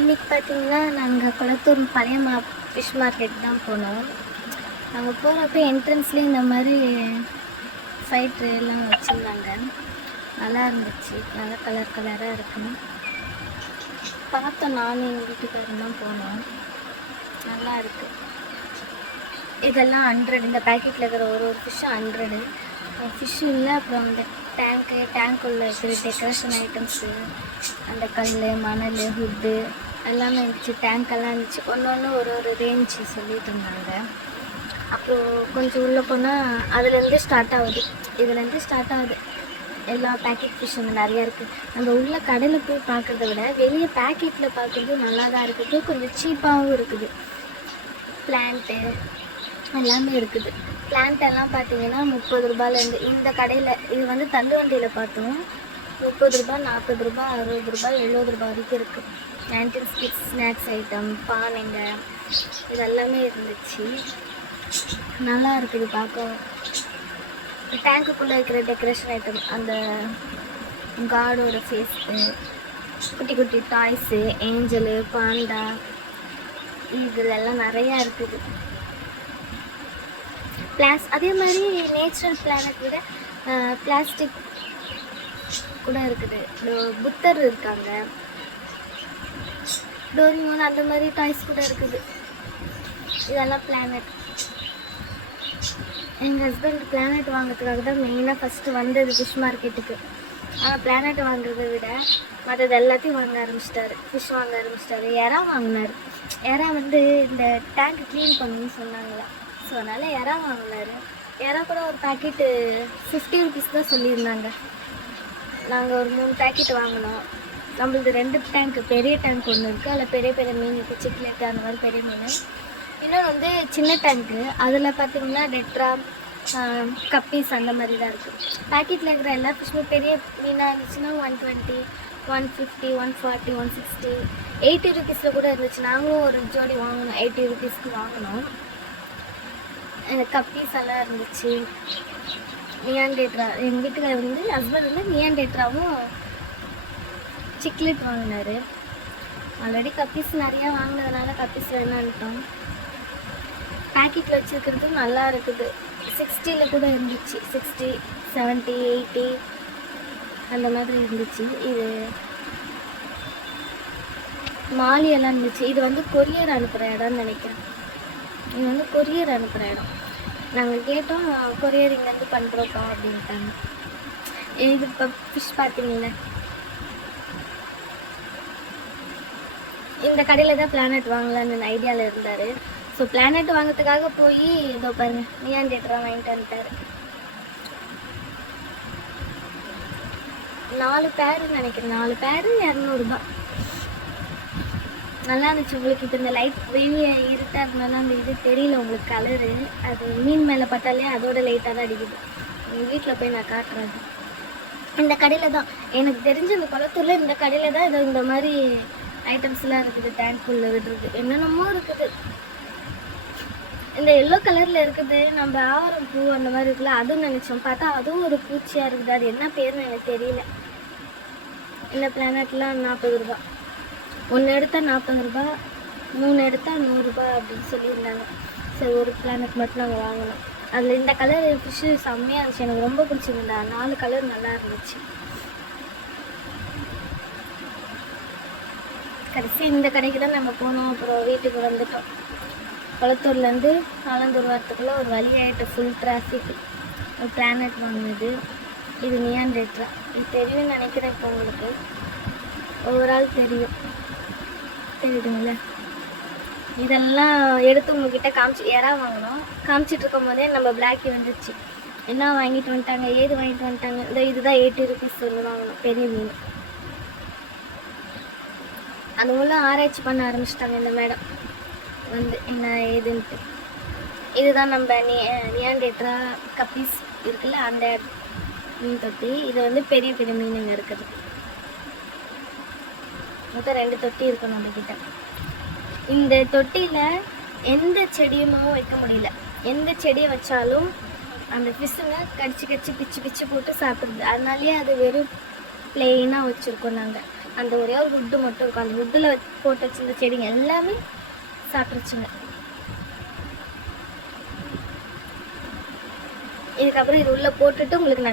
இன்றைக்கி பார்த்திங்கன்னா நாங்கள் குளத்தூர் பழைய ஃபிஷ் மார்க்கெட் தான் போனோம். நாங்கள் போகிறப்ப என்ட்ரன்ஸ்லேயே இந்த மாதிரி ஃப்ரைட் எல்லாம் வச்சுருந்தாங்க. நல்லா இருந்துச்சு, நல்லா கலர் கலராக இருக்குன்னு பார்த்தோம். நானும் எங்கள் வீட்டுக்காரன் தான் போனோம். நல்லா இருக்குது. இதெல்லாம் 100, இந்த பேக்கெட்டில் இருக்கிற ஒரு ஃபிஷ்ஷு 100. ஃபிஷ்ஷு இல்லை, அப்புறம் அந்த டேங்க்குள்ளே இருக்கிற டெக்கரேஷன் ஐட்டம்ஸு, அந்த கல், மணல், ஹுட்டு எல்லாமே இருந்துச்சு. டேங்க்கெல்லாம் இருந்துச்சு. ஒன்று ஒரு ரேஞ்சு சொல்லிட்டு இருந்தாங்க. அப்புறம் கொஞ்சம் உள்ளே போனால் அதுலேருந்து ஸ்டார்ட் ஆகுது. இதுலேருந்து ஸ்டார்ட் ஆகுது. எல்லா பேக்கெட் ஃபிஷ் வந்து நிறையா இருக்குது. நம்ம உள்ள கடையில் போய் பார்க்குறத விட வெளியே பேக்கெட்டில் பார்க்குறது நல்லா தான் இருக்குது. கொஞ்சம் சீப்பாகவும் இருக்குது. பிளான்ட்டு எல்லாமே இருக்குது. பிளான்ட் எல்லாம் பார்த்தீங்கன்னா 30 ரூபாயிலேருந்து இந்த கடையில் இது வந்து தள்ளுவண்டியில் பார்த்தோம். 30 ரூபா, 40 ரூபா, 60 ரூபாய், 70 ரூபா வரைக்கும் இருக்குது. 19 கிட்ஸ் ஸ்நாக்ஸ் ஐட்டம், பானைங்க இதெல்லாமே இருந்துச்சு. நல்லா இருக்குது பார்க்க. டேங்க்குள்ளே இருக்கிற டெக்கரேஷன் ஐட்டம், அந்த காடோட ஃபேஸு, குட்டி குட்டி டாய்ஸு, ஏஞ்சலு, பாண்டா, இதுலெல்லாம் நிறையா இருக்குது. அதே மாதிரி நேச்சுரல் பிளானட் விட பிளாஸ்டிக் கூட இருக்குது. புத்தர் இருக்காங்க, டோரிமோன், அந்த மாதிரி டாய்ஸ் கூட இருக்குது. இதெல்லாம் பிளானட். எங்கள் ஹஸ்பண்ட் பிளானட் வாங்கிறதுக்காக தான் மெயினாக ஃபஸ்ட்டு வந்தது ஃபிஷ் மார்க்கெட்டுக்கு. ஆனால் பிளானட் வாங்குறத விட மற்றது எல்லாத்தையும் வாங்க ஆரம்பிச்சிட்டாரு. ஃபிஷ் வாங்க ஆரம்பிச்சிட்டாரு. இறா வாங்கினார். இறா வந்து இந்த டேங்க் க்ளீன் பண்ணணும்னு சொன்னாங்களா, ஸோ அதனால் இறா வாங்கினார். இறா கூட ஒரு பேக்கெட்டு 50 ருபீஸ் தான் சொல்லியிருந்தாங்க. நாங்கள் ஒரு 3 பேக்கெட் வாங்கினோம். நம்மளது 2 டேங்க், பெரிய டேங்க் ஒன்று இருக்குது. அதில் பெரிய பெரிய மீன் இருக்குது, சிக்லெட்டு அந்த மாதிரி பெரிய மீன். இன்னொன்று வந்து சின்ன டேங்க்கு, அதில் பார்த்திங்கன்னா டெட்ரா, கப்பீஸ் அந்த மாதிரி தான் இருக்குது. பேக்கெட்டில் இருக்கிற எல்லா ஃபிஷ்ஷுமே பெரிய மீனாக இருந்துச்சுன்னா 120, 150, 140, 160, 80 ருபீஸில் கூட இருந்துச்சு. நாங்களும் ஒரு ஜோடி வாங்கினோம், 80 ருபீஸ்க்கு வாங்கினோம். கப்பீஸ் எல்லாம் இருந்துச்சு. நியான் டேட்ரா, எங்கள் வீட்டுக்கார வந்து ஹஸ்பண்ட் வந்து நியான் டேட்ராவும் சிக்லெட் வாங்கினார். ஆல்ரெடி கப்பீஸ் நிறையா வாங்கினதுனால கப்பீஸ் வேணான்ட்டோம். பேக்கெட்டில் வச்சுருக்கிறதும் நல்லா இருக்குது. 60ல் கூட இருந்துச்சு. 60, 70, 80 அந்த மாதிரி இருந்துச்சு. இது மாலியெல்லாம் இருந்துச்சு. இது வந்து கொரியர் அனுப்புகிற இடம்னு நினைக்கிறேன். இது வந்து கொரியர் அனுப்புகிற இடம். நாங்கள் கேட்டோம், கொரியர் இங்கேருந்து பண்ணுறோப்பா அப்படின்ட்டாங்க. இது இப்போ ஃபிஷ் பார்த்தீங்கள, இந்த கடையில் தான் பிளானட் வாங்கலான்னு ஐடியாவில் இருந்தார். ஸோ பிளானட் வாங்கிறதுக்காக போய் இதோ பாருங்கள் நியான் டேட்ரா வாங்கிட்டு வந்துட்டார். 4 பேருன்னு நினைக்கிறேன். 4 பேர் 200 ரூபா. நல்லா இருந்துச்சு. உங்களுக்கு இப்போ இந்த லைட் வெளியே இருட்டாக இருந்தாலும் அந்த இது தெரியல உங்களுக்கு கலரு. அது மீன் மேலே பார்த்தாலே அதோட லைட்டாக தான் அடிக்குது. எங்கள் வீட்டில் போய் நான் காட்டுறேன். இந்த கடையில் தான் எனக்கு தெரிஞ்ச, இந்த குளத்தூரில் இந்த கடையில் தான் இது இந்த மாதிரி ஐட்டம்ஸ்லாம் இருக்குது. டேங்க்குள்ளே விடுறது என்னென்னமோ இருக்குது. இந்த எல்லோ கலரில் இருக்குது. நம்ம ஆவரம் பூ அந்த மாதிரி இருக்குல்ல, அதுவும் நினச்சோம். பார்த்தா அதுவும் ஒரு பூச்சியாக இருக்குது. அது என்ன பேருன்னு எனக்கு தெரியல. இந்த பிளானட்லாம் 40 ரூபா. 1 எடுத்தால் 40 ரூபா, 3 எடுத்தால் 100 ரூபா அப்படின்னு சொல்லியிருந்தாங்க. சரி, ஒரு பிளானட் மட்டும் நாங்கள் வாங்கினோம். அதில் இந்த கலர் ஃபிஷ்ஷு செம்மையாக இருந்துச்சு. எனக்கு ரொம்ப பிடிச்சிருந்தா. 4 கலர் நல்லா இருந்துச்சு. கடைசி இந்த கடைக்கு தான் நம்ம போனோம். அப்புறம் வீட்டுக்கு வந்துட்டோம். குளத்தூர்லேருந்து ஆலந்தூர் வரத்துக்குள்ளே ஒரு வழியாயிட்டு ஃபுல் டிராஃபிக். ஒரு பிளானட் வாங்கினது. இது நியான் டேட்ரா. இது தெரியும்னு நினைக்கிறேன். இப்போ உங்களுக்கு ஓவரால் தெரியும், தெரியுதுங்களா? இதெல்லாம் எடுத்து உங்ககிட்ட இறா வாங்கினோம். காமிச்சிட்டு இருக்கும் போதே நம்ம பிளாக்கி வந்துடுச்சு. என்ன வாங்கிட்டு வந்துட்டாங்க, ஏது வாங்கிட்டு வந்துட்டாங்க. இந்த இதுதான் 80 ருபீஸ் ஒன்று வாங்கினோம், பெரிய மீன். அது மூலம் ஆராய்ச்சி பண்ண ஆரம்பிச்சிட்டாங்க இந்த மேடம் வந்து என்ன ஏதுன்ட்டு. இதுதான் நம்ம நியான் டேட்ரா கப்பீஸ் இருக்குல்ல, அந்த மீன் தொட்டி. இது வந்து பெரிய பெரிய மீனுங்க இருக்குது. மொத்தம் 2 தொட்டி இருக்கும் நம்மக்கிட்ட. இந்த தொட்டியில் எந்த செடியுமோ வைக்க முடியல. எந்த செடியை வச்சாலும் அந்த ஃபிஷ்ஷுங்க கடிச்சு பிச்சு போட்டு சாப்பிடுது. அதனாலேயே அது வெறும் பிளெயினாக வச்சுருக்கோம் நாங்கள். அந்த ஒரே ஒரு வுட்டு மட்டும் இருக்கும். அந்த வுட்டில் போட்டு வச்சிருந்த செடிங்க எல்லாமே சாப்பிட்ருச்சுங்க. இதுக்கப்புறம் இது உள்ளே போட்டுட்டு உங்களுக்கு நான்